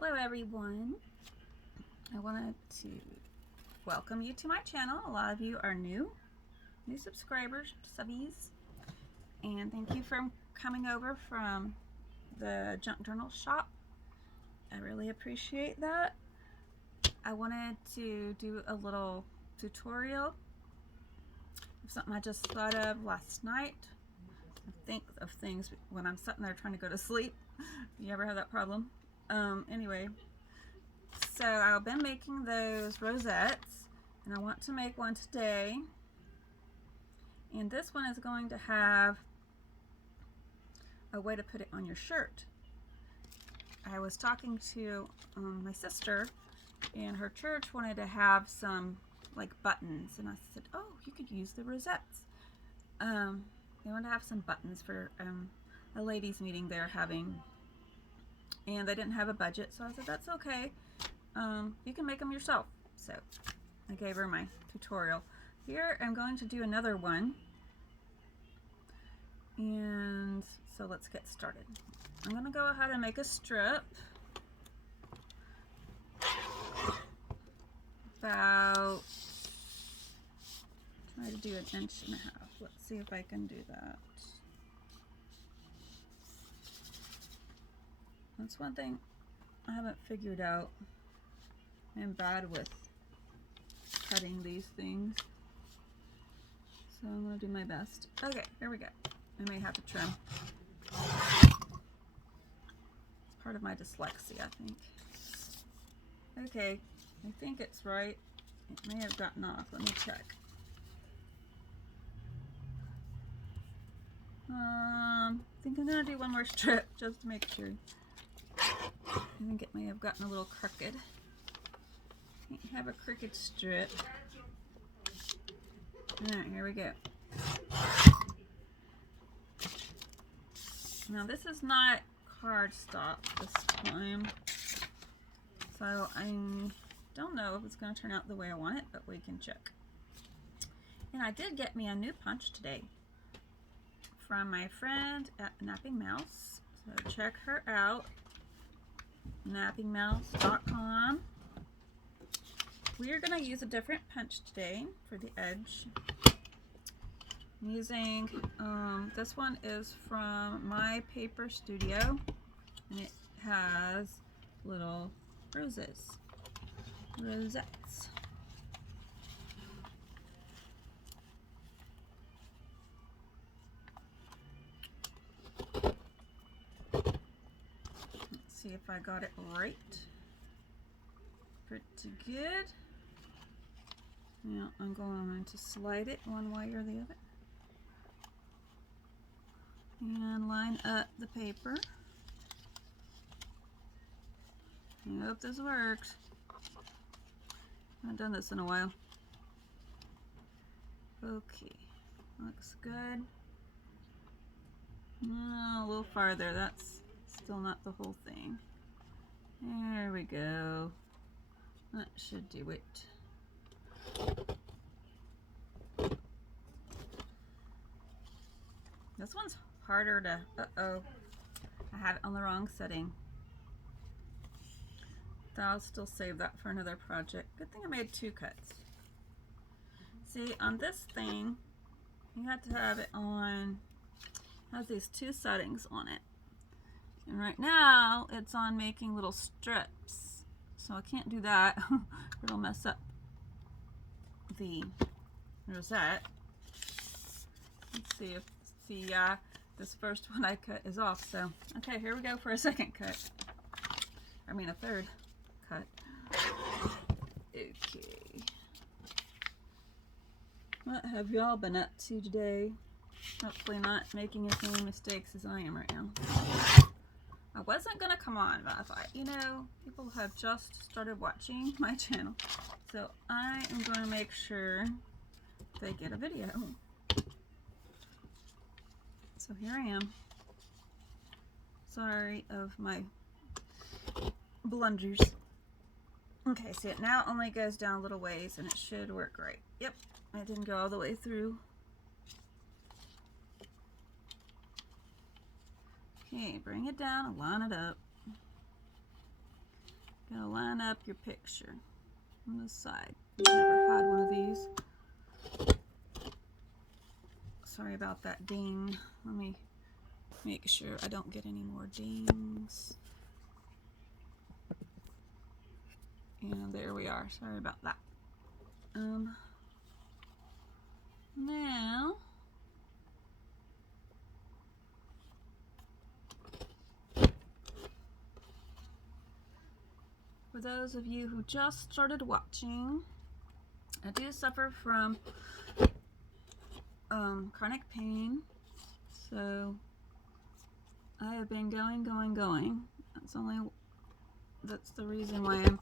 Hello everyone. I wanted to welcome you to my channel. A lot of you are new subscribers, subbies, and thank you for coming over from the junk journal shop. I really appreciate that. I wanted to do a little tutorial of something I just thought of last night. I think of things when I'm sitting there trying to go to sleep. You ever have that problem? Anyway, so I've been making those rosettes, and I want to make one today. And this one is going to have a way to put it on your shirt. I was talking to my sister, and her church wanted to have some like buttons, and I said, oh, you could use the rosettes. They wanted to have some buttons for a ladies meeting they're having, and they didn't have a budget, so I said that's okay. You can make them yourself. So I gave her my tutorial. Here I'm going to do another one, and so let's get started. I'm going to go ahead and make a strip about, try to do 1.5 inches. Let's see if I can do that. That's one thing I haven't figured out. I'm bad with cutting these things, so I'm going to do my best. Okay, here we go. I may have to trim. It's part of my dyslexia, I think. Okay, I think it's right. It may have gotten off. Let me check. I think I'm going to do one more strip just to make sure. I think it may have gotten a little crooked. Can't have a crooked strip. Alright, here we go. Now this is not cardstock this time, so I don't know if it's going to turn out the way I want it, but we can check. And I did get me a new punch today from my friend at Napping Mouse, so check her out. nappingmouse.com. We are going to use a different punch today for the edge. I'm using, this one is from My Paper Studio, and it has little rosettes. Let's see if I got it right. Pretty good. Now I'm going to slide it one way or the other and line up the paper. I hope this works. I haven't done this in a while. Okay, looks good. No, a little farther. That's still not the whole thing. There we go. That should do it. This one's harder to, uh-oh, I have it on the wrong setting. I'll still save that for another project. Good thing I made 2 cuts. See, on this thing, you have to have it on, it has these 2 settings on it. And right now, it's on making little strips. So I can't do that. It'll mess up the rosette. Let's see if, this first one I cut is off. So, okay, here we go for a second cut. I mean a third cut. Okay. What have y'all been up to today? Hopefully not making as many mistakes as I am right now. I wasn't gonna come on, but I thought, you know, people have just started watching my channel, so I am going to make sure they get a video. So here I am. Sorry of my blunders. Okay, see, it now only goes down a little ways, and it should work right. Yep, I didn't go all the way through. Okay, bring it down and line it up. Gotta line up your picture on the side. I've never had one of these. Sorry about that ding. Let me make sure I don't get any more dings. And there we are. Sorry about that. Now for those of you who just started watching, I do suffer from chronic pain, so I have been going. That's the reason why I'm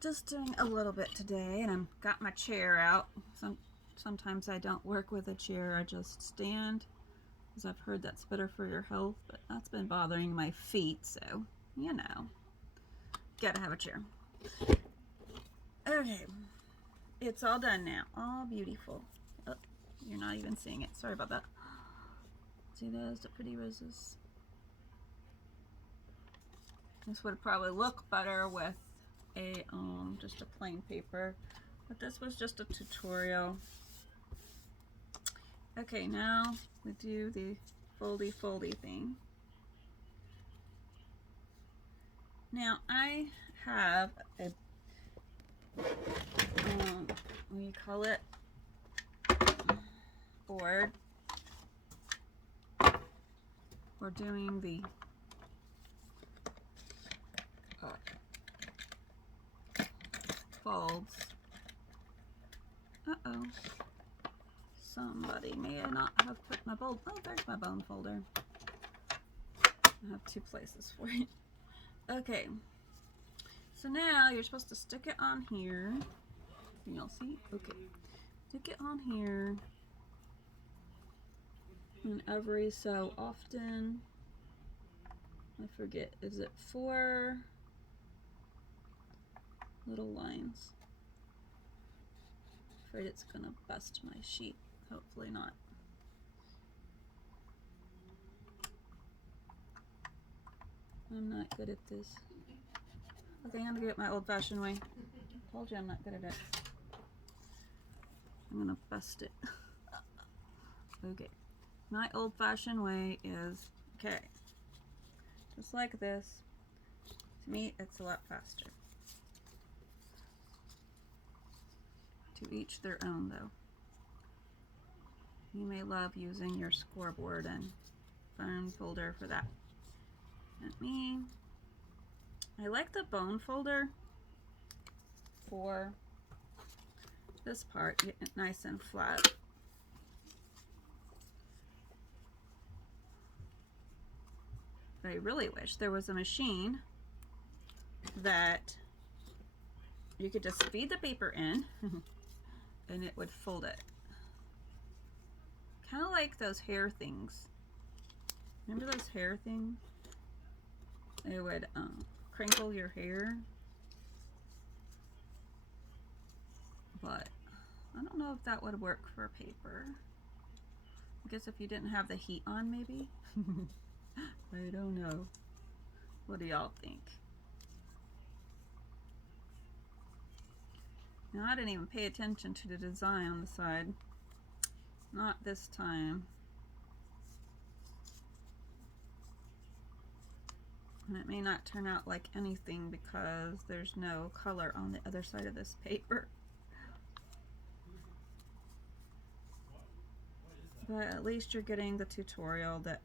just doing a little bit today, and I've got my chair out. Sometimes I don't work with a chair, I just stand, because I've heard that's better for your health, but that's been bothering my feet, so, you know, gotta have a chair. Okay, it's all done now, all beautiful. Oh, you're not even seeing it, sorry about that. See those, the pretty roses? This would probably look better with a just a plain paper, but this was just a tutorial. Okay, now we do the foldy thing. Now I have a what do you call it, board. We're doing the folds. Uh-oh. Somebody may not have put my bone. Oh, there's my bone folder. I have two places for it. Okay. So now you're supposed to stick it on here. Can y'all see? Okay. Stick it on here. And every so often, I forget, is it 4 little lines? Afraid it's gonna bust my sheet. Hopefully not. I'm not good at this. Okay, I'm gonna do it my old-fashioned way. Told you I'm not good at it. I'm gonna bust it. Okay. My old-fashioned way is, okay, just like this. To me, it's a lot faster. To each their own, though. You may love using your scoreboard and phone folder for that. And me, I like the bone folder for this part, get it nice and flat. But I really wish there was a machine that you could just feed the paper in and it would fold it. Kind of like those hair things. Remember those hair things? It would crinkle your hair. But I don't know if that would work for paper. I guess if you didn't have the heat on, maybe. I don't know. What do y'all think? Now, I didn't even pay attention to the design on the side. Not this time. And it may not turn out like anything because there's no color on the other side of this paper. But at least you're getting the tutorial that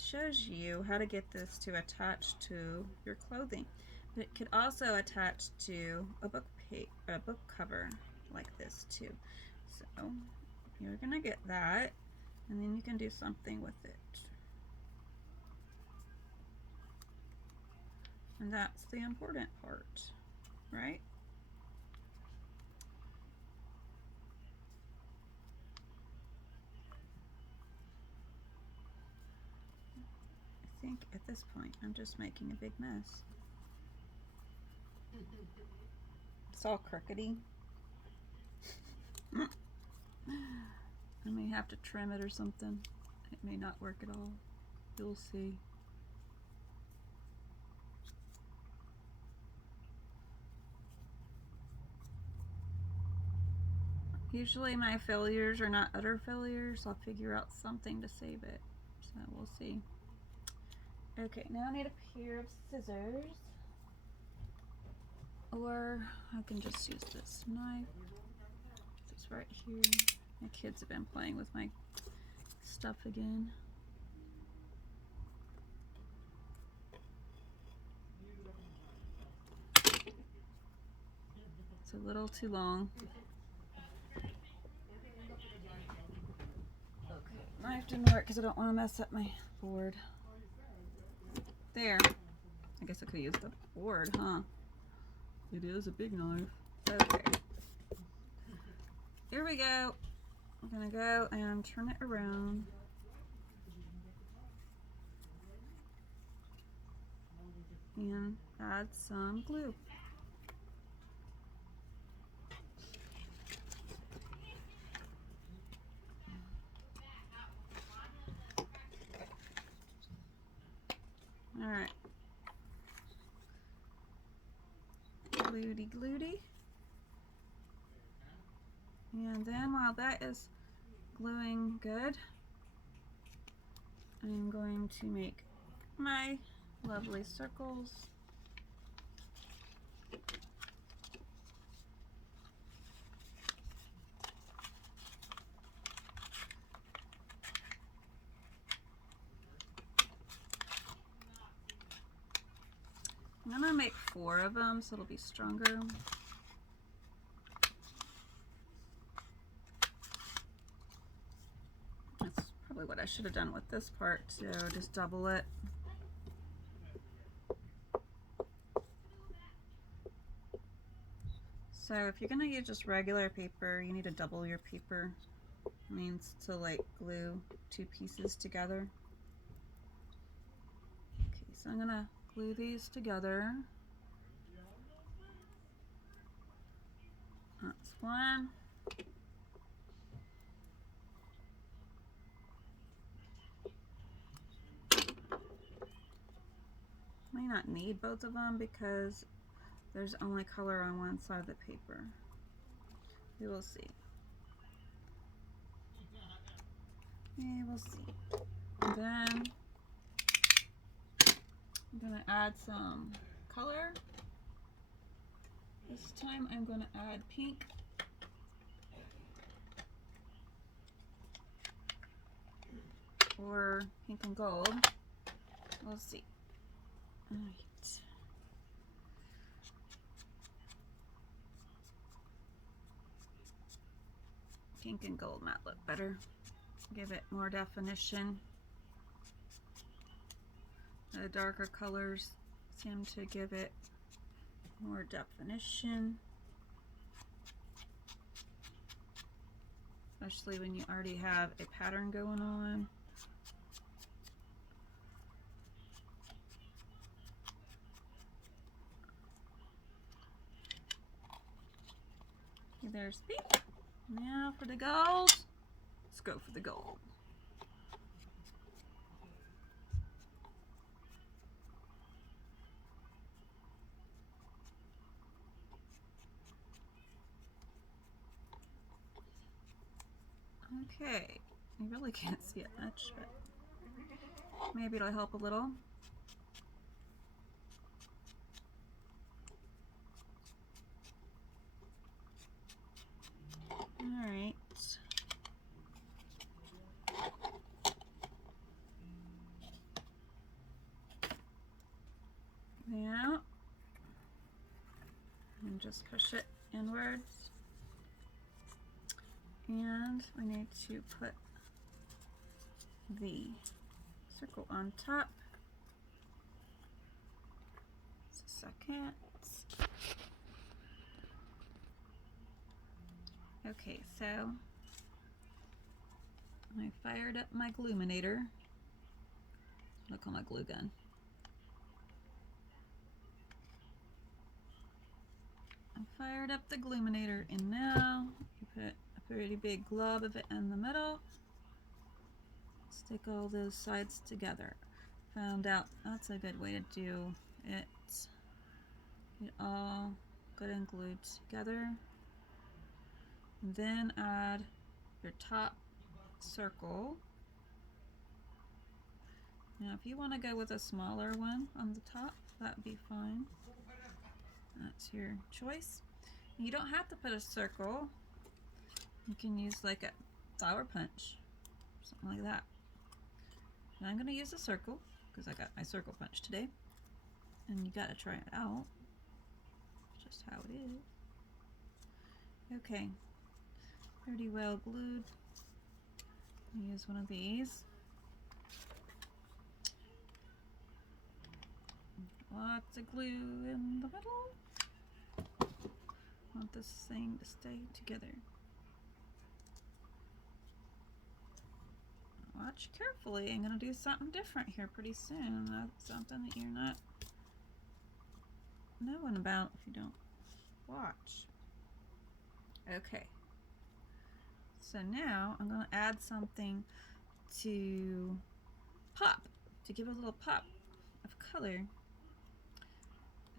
shows you how to get this to attach to your clothing. But it could also attach to a book cover like this too. So you're gonna get that, and then you can do something with it. And that's the important part, right? I think at this point I'm just making a big mess. It's all crookedy. I may have to trim it or something. It may not work at all. You'll see. Usually my failures are not utter failures. I'll figure out something to save it. So we'll see. Okay, now I need a pair of scissors. Or I can just use this knife. It's right here. My kids have been playing with my stuff again. It's a little too long. Okay, knife didn't work because I don't want to mess up my board. There. I guess I could use the board, huh? It is a big knife. Okay. Here we go. I'm gonna go and turn it around. And add some glue. All right. Gluty gluty. And then while that is gluing good, I'm going to make my lovely circles. I'm gonna make 4 of them so it'll be stronger. That's probably what I should have done with this part too, just double it. So if you're gonna use just regular paper, you need to double your paper. It means to like glue 2 pieces together. Okay, so I'm gonna glue these together. That's one. May not need both of them because there's only color on one side of the paper. We will see. Yeah, we'll see. And then I'm gonna add some color. This time I'm gonna add pink. Or pink and gold. We'll see. All right. Pink and gold might look better. Give it more definition. The darker colors seem to give it more definition. Especially when you already have a pattern going on. Okay, there's pink. Now for the gold. Let's go for the gold. Okay, you really can't see it much, but maybe it'll help a little. All right. Now, and just push it inwards. And we need to put the circle on top. Just a second. Okay, so I fired up my gluminator. Look on my glue gun. I fired up the gluminator, and now you put a pretty big glob of it in the middle. Stick all those sides together. Found out that's a good way to do it. Get all good and glued together. Then add your top circle. Now if you want to go with a smaller one on the top, that'd be fine. That's your choice. You don't have to put a circle. You can use like a flower punch, something like that. And I'm going to use a circle because I got my circle punch today. And you got to try it out. It's just how it is. Okay, pretty well glued. Use one of these. Lots of glue in the middle. Want this thing to stay together. Watch carefully. I'm going to do something different here pretty soon. That's something that you're not knowing about if you don't watch. Okay. So now I'm going to add something to pop, to give a little pop of color.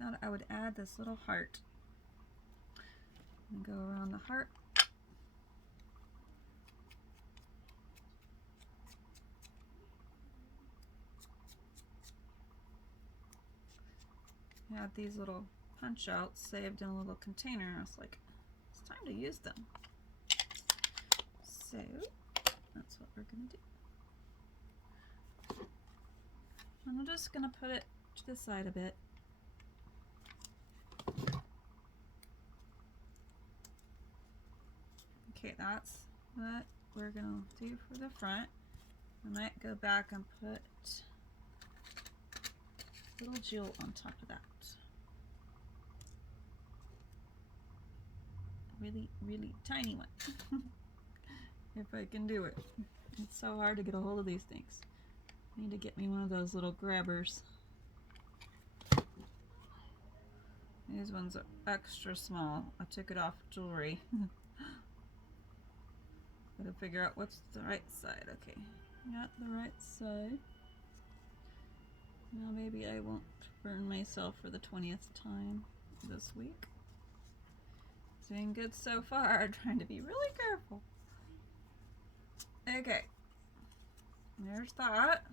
I thought I would add this little heart. And go around the heart. I have these little punch outs saved in a little container. I was like, it's time to use them. So that's what we're gonna do. And I'm just gonna put it to the side a bit. Okay, that's what we're gonna do for the front. I might go back and put a little jewel on top of that. Really, really tiny one. If I can do it. It's so hard to get a hold of these things. I need to get me one of those little grabbers. These ones are extra small. I took it off jewelry. Gotta figure out what's the right side. Okay, got the right side. Now maybe I won't burn myself for the 20th time this week. Doing good so far. Trying to be really careful. Okay, there's that.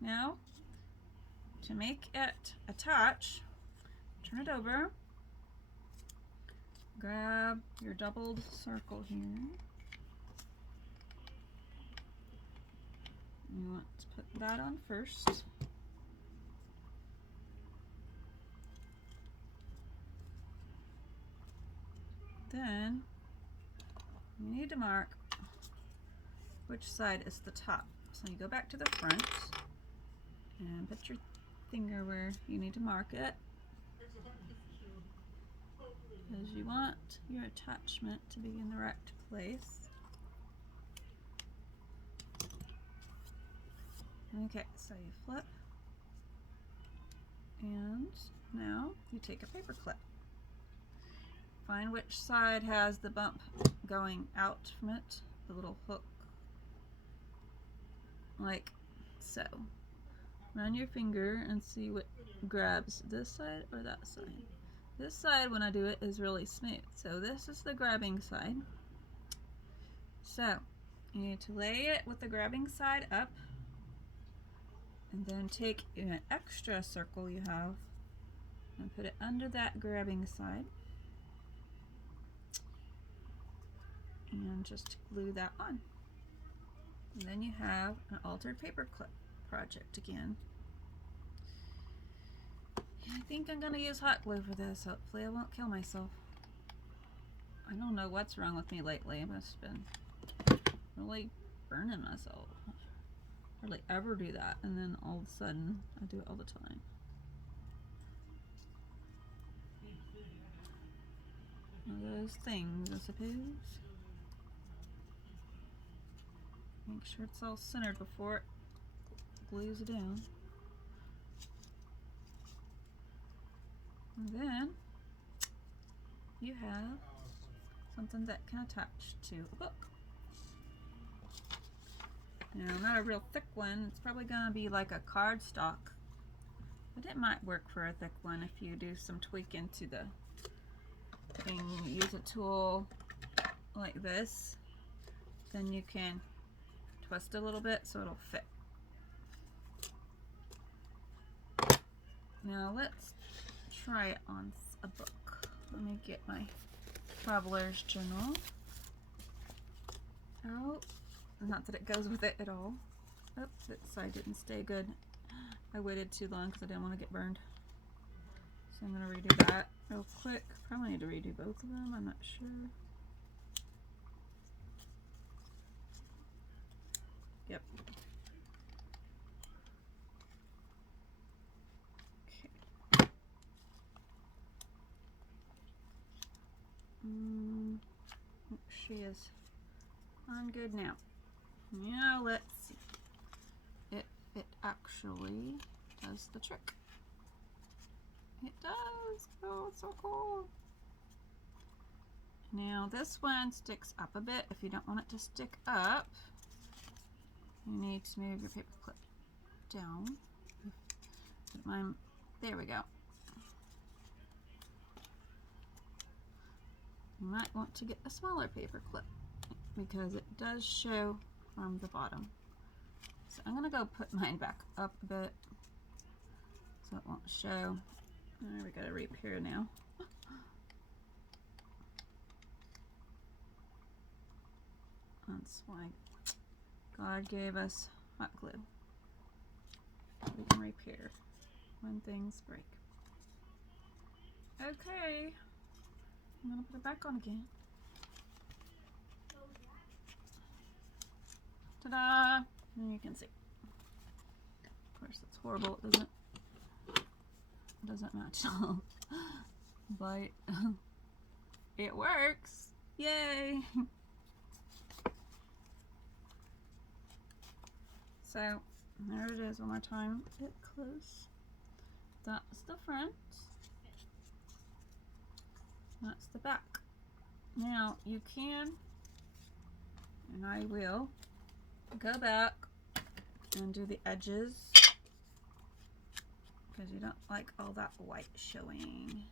Now, to make it attach, turn it over, grab your doubled circle here. You want to put that on first. Then you need to mark which side is the top. So you go back to the front and put your finger where you need to mark it, because you want your attachment to be in the right place. Okay, so you flip, and now you take a paper clip. Find which side has the bump going out from it, the little hook, like so. Run your finger and see what grabs, this side or that side. This side, when I do it, is really smooth. So this is the grabbing side. So you need to lay it with the grabbing side up, and then take an extra circle you have and put it under that grabbing side. And just glue that on. And then you have an altered paper clip project again. I think I'm gonna use hot glue for this. Hopefully I won't kill myself. I don't know what's wrong with me lately. I must have been really burning myself. I hardly ever do that, and then all of a sudden I do it all the time. One of those things, I suppose. Make sure it's all centered before it glues it down. And then you have something that can attach to a book. Now, not a real thick one. It's probably going to be like a cardstock But it might work for a thick one if you do some tweaking to the thing. You use a tool like this, then you can twist a little bit so it'll fit. Now let's try it on a book. Let me get my Traveler's Journal out. Not that it goes with it at all. Oh, that side didn't stay good. I waited too long because I didn't want to get burned. So I'm going to redo that real quick. Probably need to redo both of them. I'm not sure. Yep. Okay. She is on good now. Now let's see if it actually does the trick. It does. Oh, it's so cool. Now this one sticks up a bit. If you don't want it to stick up, you need to move your paper clip down. There we go. You might want to get a smaller paper clip because it does show from the bottom. So I'm going to go put mine back up a bit so it won't show. We got to repair now. That's why God gave us hot glue. We can repair when things break. Okay, I'm gonna put it back on again. Ta-da! And you can see. Of course, it's horrible. It doesn't match at all. But it works. Yay! So there it is one more time. Get close. That's the front. That's the back. Now you can, and I will, go back and do the edges because you don't like all that white showing.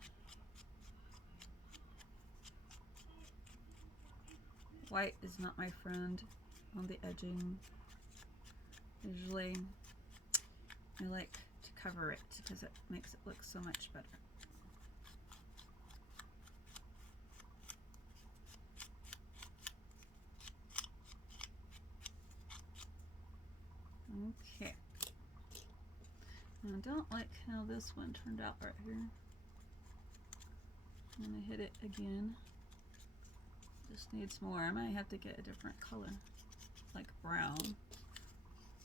White is not my friend on the edging. Usually I like to cover it because it makes it look so much better. Okay. I don't like how this one turned out right here. I'm going to hit it again. Just needs more. I might have to get a different color, like brown.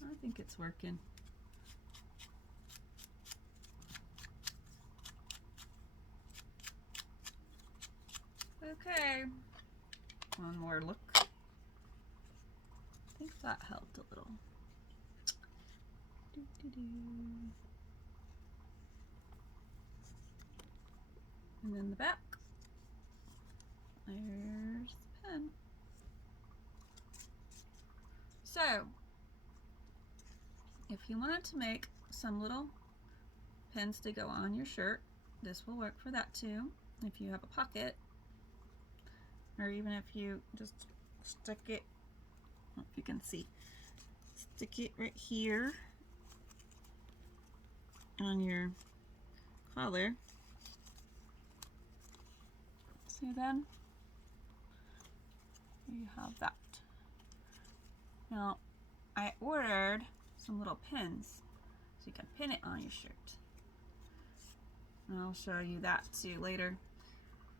I think it's working. Okay, one more look. I think that helped a little. And then the back. There's the pen. So, if you wanted to make some little pins to go on your shirt, this will work for that too. If you have a pocket, or even if you just stick it, if you can see, stick it right here on your collar. See, then you have that. Now, I ordered some little pins so you can pin it on your shirt. And I'll show you that too later.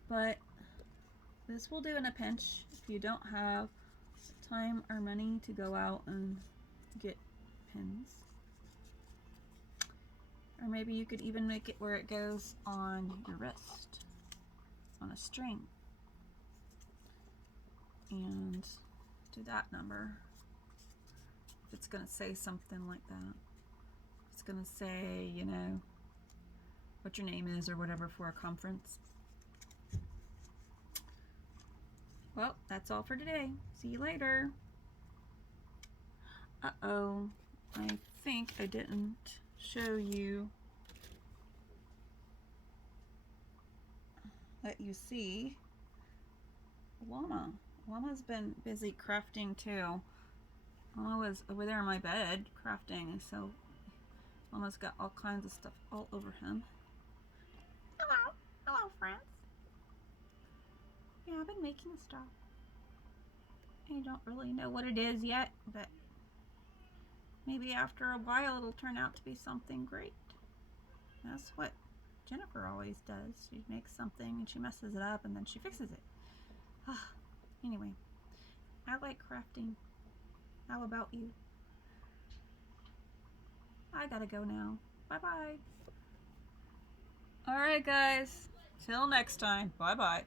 But this will do in a pinch if you don't have time or money to go out and get pins. Or maybe you could even make it where it goes on your wrist, on a string. And do that number. If it's going to say something like that. It's going to say, you know, what your name is or whatever for a conference. Well, that's all for today. See you later. Uh-oh. I think I didn't show you let you see Llama. Llama's been busy crafting too. Llama was over there in my bed crafting, so Llama's got all kinds of stuff all over him. Hello. Hello, friends. Yeah, I've been making stuff. I don't really know what it is yet, but maybe after a while it'll turn out to be something great. That's what Jennifer always does. She makes something and she messes it up and then she fixes it. Anyway, I like crafting. How about you? I gotta go now. Bye-bye. Alright guys, till next time. Bye-bye.